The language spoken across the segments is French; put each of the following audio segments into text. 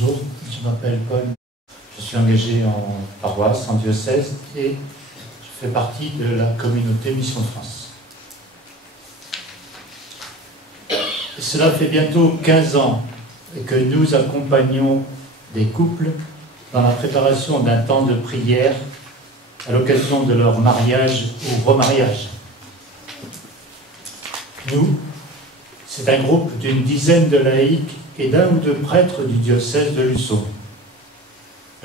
Bonjour, je m'appelle Paul, je suis engagé en paroisse, en diocèse et je fais partie de la communauté Mission France. Et cela fait bientôt 15 ans que nous accompagnons des couples dans la préparation d'un temps de prière à l'occasion de leur mariage ou remariage. Nous, c'est un groupe d'une dizaine de laïcs et d'un ou deux prêtres du diocèse de Luçon.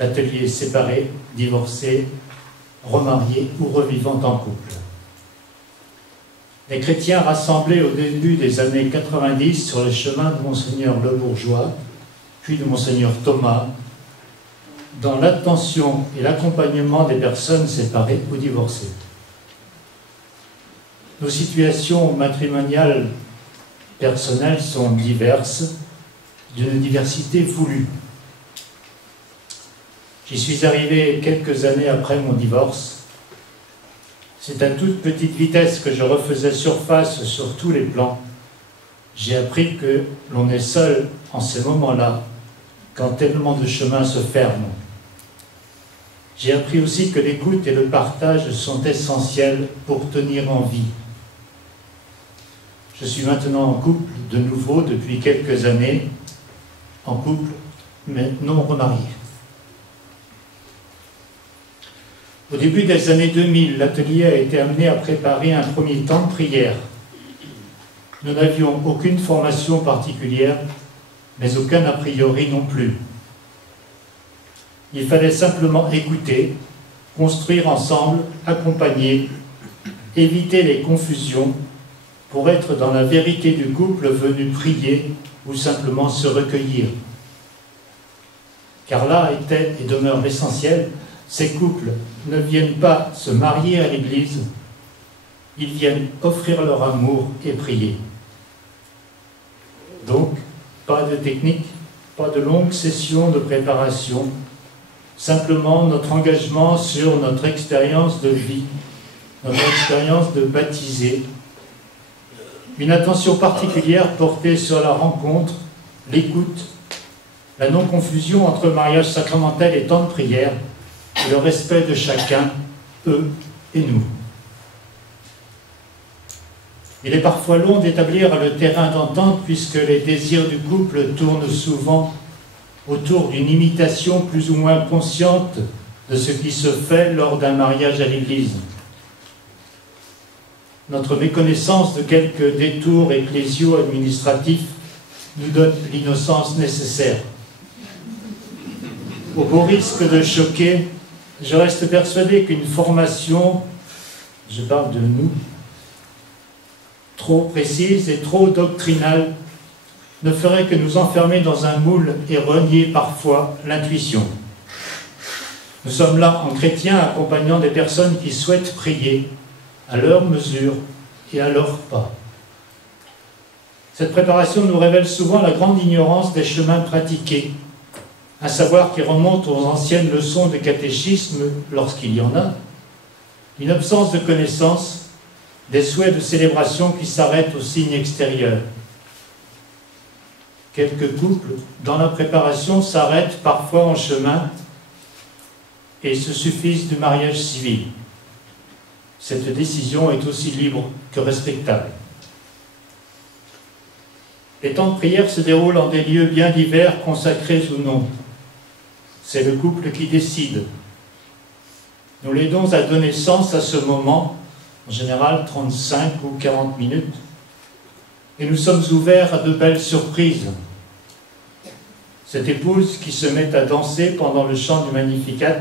L'atelier séparé, divorcé, remarié ou revivant en couple. Les chrétiens rassemblés au début des années 90 sur le chemin de Monseigneur Le Bourgeois, puis de Monseigneur Thomas, dans l'attention et l'accompagnement des personnes séparées ou divorcées. Nos situations matrimoniales personnelles sont diverses, d'une diversité voulue. J'y suis arrivé quelques années après mon divorce. C'est à toute petite vitesse que je refaisais surface sur tous les plans. J'ai appris que l'on est seul en ces moments-là, quand tellement de chemins se ferment. J'ai appris aussi que l'écoute et le partage sont essentiels pour tenir en vie. Je suis maintenant en couple de nouveau depuis quelques années, en couple mais non remarié. Au début des années 2000, l'atelier a été amené à préparer un premier temps de prière. Nous n'avions aucune formation particulière, mais aucun a priori non plus. Il fallait simplement écouter, construire ensemble, accompagner, éviter les confusions pour être dans la vérité du couple venu prier ou simplement se recueillir. Car là était et demeure l'essentiel, ces couples ne viennent pas se marier à l'église, ils viennent offrir leur amour et prier. Donc, pas de technique, pas de longues sessions de préparation, simplement notre engagement sur notre expérience de vie, notre expérience de baptisé, une attention particulière portée sur la rencontre, l'écoute, la non-confusion entre mariage sacramentel et temps de prière, et le respect de chacun, eux et nous. Il est parfois long d'établir le terrain d'entente puisque les désirs du couple tournent souvent autour d'une imitation plus ou moins consciente de ce qui se fait lors d'un mariage à l'église. Notre méconnaissance de quelques détours ecclésio-administratifs nous donne l'innocence nécessaire. Au beau risque de choquer, je reste persuadé qu'une formation, je parle de nous, trop précise et trop doctrinale ne ferait que nous enfermer dans un moule et renier parfois l'intuition. Nous sommes là en chrétiens accompagnant des personnes qui souhaitent prier à leur mesure et à leur pas. Cette préparation nous révèle souvent la grande ignorance des chemins pratiqués, un savoir qui remonte aux anciennes leçons de catéchisme lorsqu'il y en a, une absence de connaissance, des souhaits de célébration qui s'arrêtent aux signes extérieurs. Quelques couples, dans la préparation, s'arrêtent parfois en chemin et se suffisent du mariage civil. Cette décision est aussi libre que respectable. Les temps de prière se déroulent en des lieux bien divers, consacrés ou non. C'est le couple qui décide. Nous l'aidons à donner sens à ce moment, en général 35 ou 40 minutes, et nous sommes ouverts à de belles surprises. Cette épouse qui se met à danser pendant le chant du Magnificat,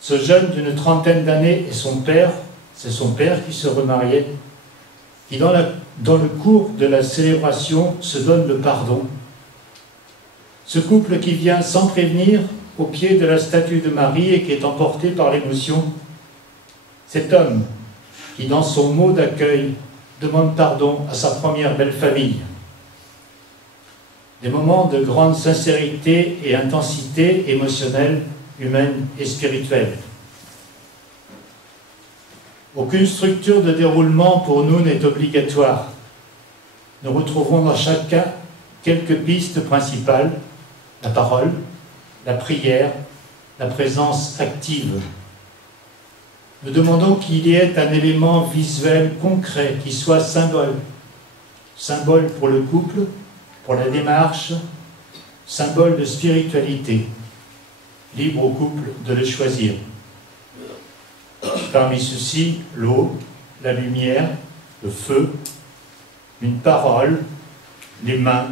ce jeune d'une trentaine d'années et son père, c'est son père qui se remariait, qui dans le cours de la célébration se donne le pardon. Ce couple qui vient sans prévenir au pied de la statue de Marie et qui est emporté par l'émotion. Cet homme qui dans son mot d'accueil demande pardon à sa première belle famille. Des moments de grande sincérité et intensité émotionnelle, humaine et spirituelle. Aucune structure de déroulement pour nous n'est obligatoire. Nous retrouvons dans chaque cas quelques pistes principales la parole, la prière, la présence active. Nous demandons qu'il y ait un élément visuel concret qui soit symbole. Symbole pour le couple, pour la démarche, symbole de spiritualité. Libre au couple de le choisir. Parmi ceux-ci, l'eau, la lumière, le feu, une parole, les mains,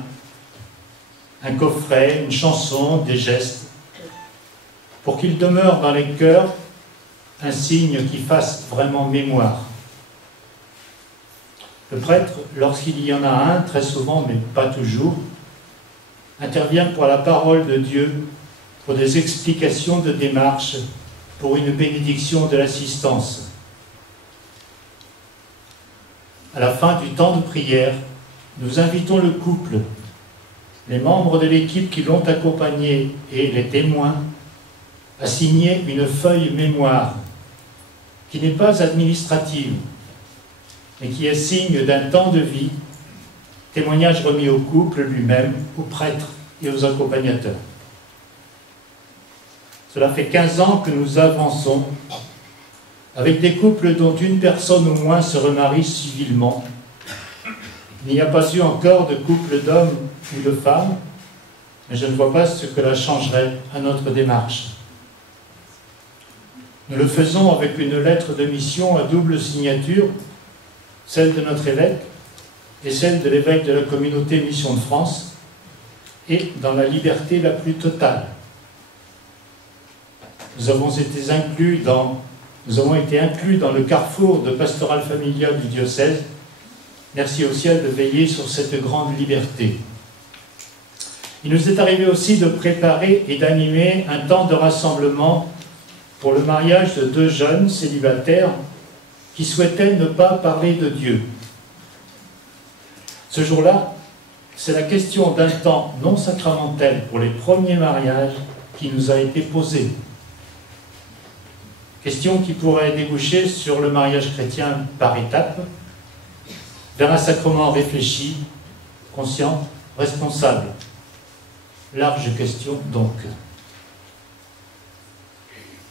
un coffret, une chanson, des gestes, pour qu'il demeure dans les cœurs un signe qui fasse vraiment mémoire. Le prêtre, lorsqu'il y en a un, très souvent, mais pas toujours, intervient pour la parole de Dieu, pour des explications de démarche, pour une bénédiction de l'assistance. À la fin du temps de prière, nous invitons le couple, les membres de l'équipe qui l'ont accompagné et les témoins à signer une feuille mémoire qui n'est pas administrative, mais qui est signe d'un temps de vie, témoignage remis au couple lui-même, aux prêtres et aux accompagnateurs. Cela fait 15 ans que nous avançons avec des couples dont une personne au moins se remarie civilement. Il n'y a pas eu encore de couple d'hommes ou de femmes, mais je ne vois pas ce que cela changerait à notre démarche. Nous le faisons avec une lettre de mission à double signature, celle de notre évêque et celle de l'évêque de la communauté Mission de France, et dans la liberté la plus totale. Nous avons été inclus dans le carrefour de pastoral familial du diocèse. Merci au ciel de veiller sur cette grande liberté. Il nous est arrivé aussi de préparer et d'animer un temps de rassemblement pour le mariage de 2 jeunes célibataires qui souhaitaient ne pas parler de Dieu. Ce jour-là, c'est la question d'un temps non sacramentel pour les premiers mariages qui nous a été posée. Question qui pourrait déboucher sur le mariage chrétien par étapes, vers un sacrement réfléchi, conscient, responsable. Large question donc.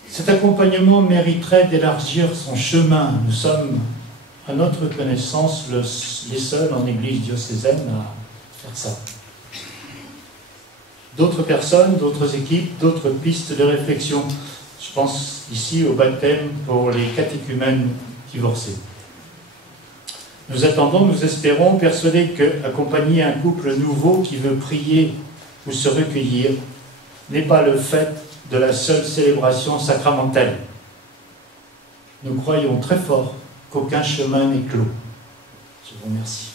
Cet accompagnement mériterait d'élargir son chemin. Nous sommes, à notre connaissance, les seuls en Église diocésaine à faire ça. D'autres personnes, d'autres équipes, d'autres pistes de réflexion. Je pense ici au baptême pour les catéchumènes divorcés. Nous attendons, nous espérons, persuadés qu'accompagner un couple nouveau qui veut prier ou se recueillir n'est pas le fait de la seule célébration sacramentelle. Nous croyons très fort qu'aucun chemin n'est clos. Je vous remercie.